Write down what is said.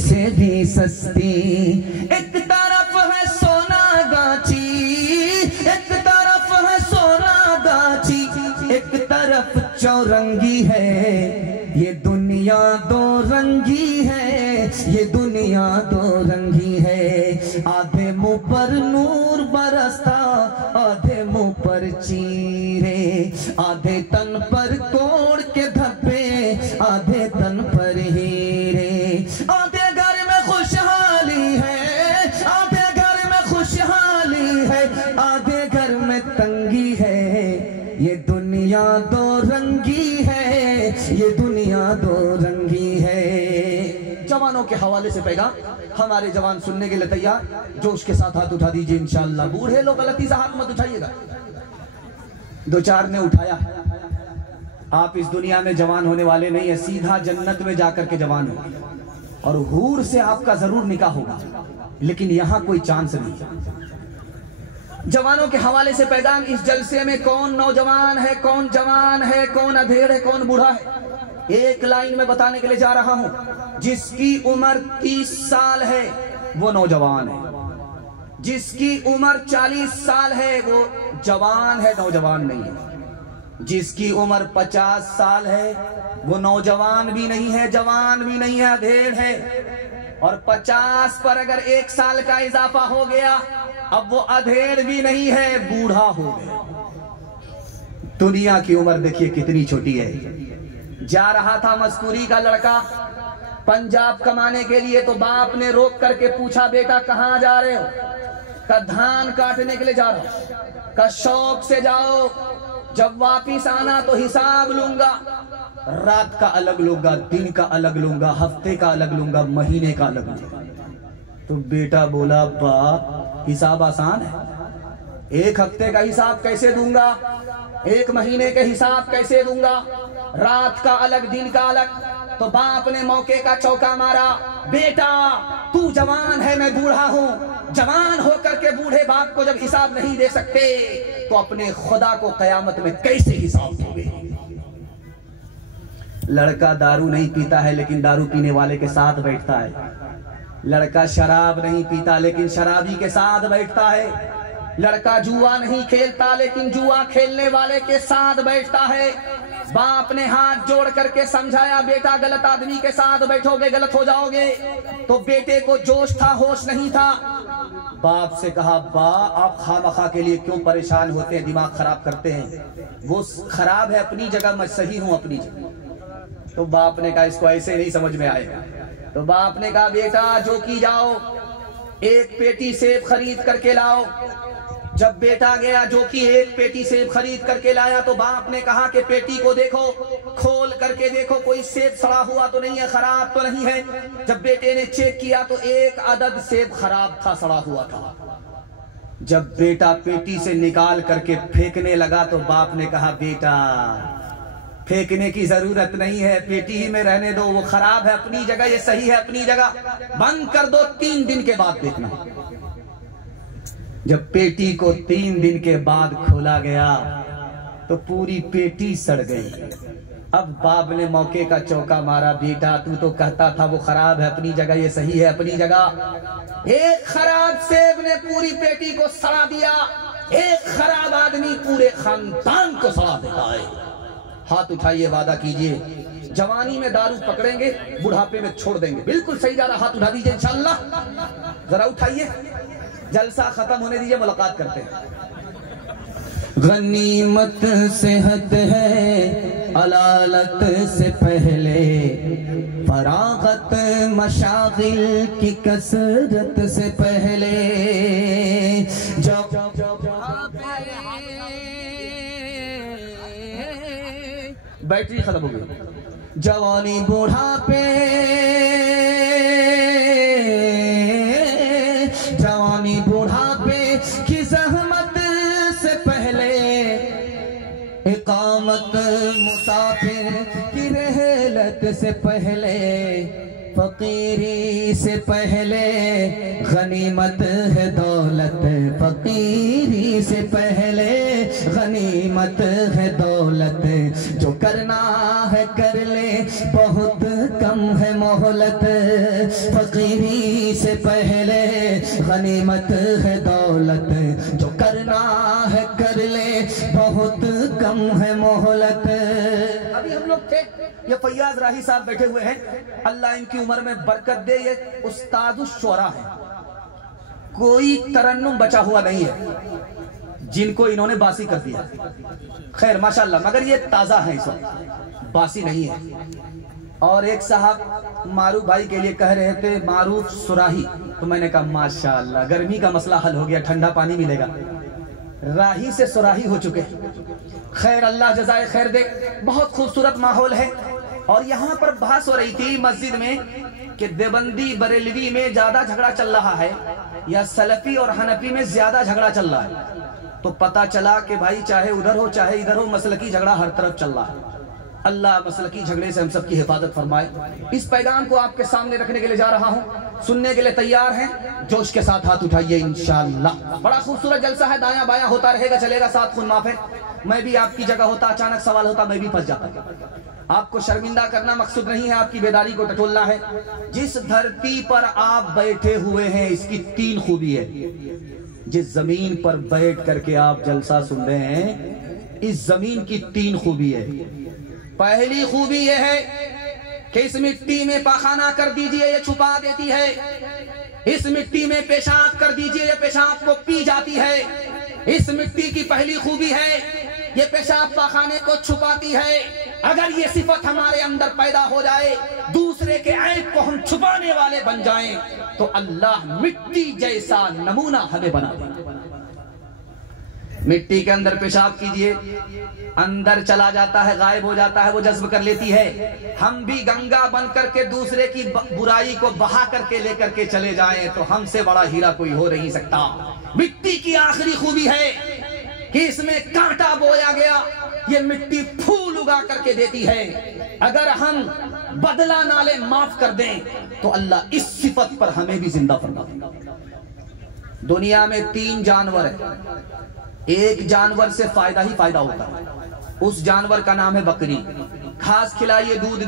से भी सस्ती। एक तरफ है सोना गाची, एक तरफ है सोना गाची, एक तरफ चौरंगी है। ये दुनिया दो रंगी है, ये दुनिया दो रंगी है। आधे मुंह पर नूर बरसता, आधे मुंह पर चीरे, आधे तन पर कोड़ के धब्बे, आधे तन पर हीरे। आधे घर में खुशहाली है, आधे घर में खुशहाली है, आधे घर में तंगी है। ये दुनिया दो रंगी है, ये दुनिया दो रंगी है। जवानों के हवाले से पैगाम, हमारे जवान सुनने के लिए तैयार, जोश के साथ हाथ उठा दीजिए इंशाअल्लाह। बूढ़े लोग गलती से हाथ मत उठाइएगा। दो चार ने उठाया, आप इस दुनिया में जवान होने वाले नहीं है, सीधा जन्नत में जाकर के जवान हो। और हूर से आपका जरूर निकाह होगा, लेकिन यहां कोई चांस नहीं। जवानों के हवाले से पैगाम, इस जलसे में कौन नौजवान है, कौन जवान है, कौन अधेड़ है, कौन बूढ़ा है, एक लाइन में बताने के लिए जा रहा हूं। जिसकी उम्र 30 साल है वो नौजवान है, जिसकी उम्र 40 साल है वो जवान है, नौजवान नहीं है। जिसकी उम्र 50 साल है वो नौजवान भी नहीं है, जवान भी नहीं है, अधेड़ है। और 50 पर अगर 1 साल का इजाफा हो गया, अब वो अधेड़ भी नहीं है, बूढ़ा हो गया। दुनिया की उम्र देखिए कितनी छोटी है। जा रहा था मस्कूरी का लड़का पंजाब कमाने के लिए, तो बाप ने रोक करके पूछा, बेटा कहाँ जा रहे हो? का धान काटने के लिए जा रहा हूं। का शौक से जाओ, जब वापिस आना तो हिसाब लूंगा, रात का अलग लूंगा, दिन का अलग लूंगा, हफ्ते का अलग लूंगा, महीने का अलग लूंगा। तो बेटा बोला, बाप हिसाब आसान है, 1 हफ्ते का हिसाब कैसे दूंगा, 1 महीने के हिसाब कैसे दूंगा, रात का अलग, दिन का अलग। तो बाप ने मौके का चौका मारा, बेटा तू जवान है, मैं बूढ़ा हूं, जवान होकर के बूढ़े बाप को जब हिसाब नहीं दे सकते तो अपने खुदा को कयामत में कैसे हिसाब दोगे। लड़का दारू नहीं पीता है लेकिन दारू पीने वाले के साथ बैठता है। लड़का शराब नहीं पीता लेकिन शराबी के साथ बैठता है। लड़का जुआ नहीं खेलता लेकिन जुआ खेलने वाले के साथ बैठता है। बाप ने हाथ जोड़ करके समझाया, बेटा गलत आदमी के साथ बैठोगे गलत हो जाओगे। तो बेटे को जोश था, होश नहीं था। बाप से कहा, बा आप खामखा के लिए क्यों परेशान होते हैं, दिमाग खराब करते हैं। वो खराब है अपनी जगह, मैं सही हूं अपनी जगह। तो बाप ने कहा, इसको ऐसे नहीं समझ में आएगा। तो बाप ने कहा, बेटा जो की जाओ, 1 पेटी सेब खरीद करके लाओ। जब बेटा गया जो कि 1 पेटी सेब खरीद करके लाया, तो बाप ने कहा कि पेटी को देखो, खोल करके देखो, कोई सेब सड़ा हुआ तो नहीं है, खराब तो नहीं है। जब बेटे ने चेक किया तो 1 अदद सेब खराब था, सड़ा हुआ था। जब बेटा पेटी से निकाल करके फेंकने लगा तो बाप ने कहा, बेटा फेंकने की जरूरत नहीं है, पेटी ही में रहने दो, वो खराब है अपनी जगह, ये सही है अपनी जगह, बंद कर दो, 3 दिन के बाद देखना। जब पेटी को 3 दिन के बाद खोला गया तो पूरी पेटी सड़ गई। अब बाप ने मौके का चौका मारा, बेटा तू तो कहता था वो खराब है अपनी जगह, ये सही है अपनी जगह। 1 खराब सेब ने पूरी पेटी को सड़ा दिया। 1 खराब आदमी पूरे खानदान को सड़ा देता है। हाथ उठाइए, वादा कीजिए, जवानी में दारू पकड़ेंगे, बुढ़ापे में छोड़ देंगे। बिल्कुल सही जा रहा, हाथ उठा दीजिए इंशाअल्लाह, जरा उठाइए, जलसा खत्म होने दीजिए, मुलाकात करते हैं। गनीमत सेहत है अलालत से पहले, फरागत मशागिल की कसरत से पहले। जब बैटरी खत्म हो गई, जवानी बुढ़ापे, जवानी बुढ़ापे की जहमत से पहले, इकामत मुसाफिर की रहलत से पहले, फकीरी से पहले गनीमत है दौलत, फकीरी से पहले गनीमत है दौलत। जो करना है कर ले, बहुत कम है मोहलत, फकीरी से पहले गनीमत है दौलत, जो करना है कर ले, बहुत कम है मोहलत। अभी हम लोग थे, ये फैयाज राही साहब बैठे हुए हैं, अल्लाह इनकी उम्र में बरकत दे, ये उस्तादुश शोरा है, कोई तरन्नुम बचा हुआ नहीं है जिनको इन्होंने बासी कर दिया। खैर माशाल्लाह, मगर ये ताजा है, इस वक्त बासी नहीं है। और एक साहब मारूफ भाई के लिए कह रहे थे मारूफ सुराही, तो मैंने कहा माशाल्लाह गर्मी का मसला हल हो गया, ठंडा पानी मिलेगा। राही से सुराही हो चुके। खैर अल्लाह जज़ाए खैर दे। बहुत खूबसूरत माहौल है। और यहाँ पर बहस हो रही थी मस्जिद में कि देवबंदी बरेलवी में ज्यादा झगड़ा चल रहा है या सलफी और हनफी में ज्यादा झगड़ा चल रहा है। तो पता चला कि भाई चाहे उधर हो चाहे इधर हो, मसलकी झगड़ा हर तरफ चल रहा है। अल्लाह मसलकी झगड़े से हम सब की हिफाजत फरमाए। इस पैगाम को आपके सामने रखने के लिए जा रहा हूँ। सुनने के लिए तैयार हैं? जोश के साथ हाथ उठाइए इंशाअल्लाह। बड़ा खूबसूरत जलसा है, दायां बायां होता रहेगा, चलेगा, साथ खुद माफ है। मैं भी आपकी जगह होता, अचानक सवाल होता, मैं भी फंस जाता। आपको शर्मिंदा करना मकसूद नहीं है, आपकी बेदारी को टटोलना है। जिस धरती पर आप बैठे हुए हैं इसकी 3 खूबी है। जिस जमीन पर बैठ करके आप जलसा सुन रहे हैं, इस जमीन की 3 खूबी है। पहली खूबी यह है कि इस मिट्टी में पाखाना कर दीजिए, ये छुपा देती है। इस मिट्टी में पेशाब कर दीजिए, ये पेशाब को पी जाती है। इस मिट्टी की पहली खूबी है, ये पेशाब पाखाने को छुपाती है। अगर ये सिफत हमारे अंदर पैदा हो जाए, दूसरे के ऐब को हम छुपाने वाले बन जाएं, तो अल्लाह मिट्टी जैसा नमूना हमें बना दे। मिट्टी के अंदर पेशाब कीजिए, अंदर चला जाता है, गायब हो जाता है, वो जज्ब कर लेती है। हम भी गंगा बन करके दूसरे की बुराई को बहा करके लेकर के चले जाएं, तो हमसे बड़ा हीरा कोई हो नहीं सकता। मिट्टी की आखिरी खूबी है कि इसमें कांटा बोया गया, ये मिट्टी फूल उगा करके देती है। अगर हम बदला नाले माफ कर दें तो अल्लाह इस सिफत पर हमें भी जिंदा फरमा देगा। दुनिया में 3 जानवर है, एक जानवर से फायदा ही फायदा होता है, उस जानवर का नाम है बकरी। घास खिलाइए, दूध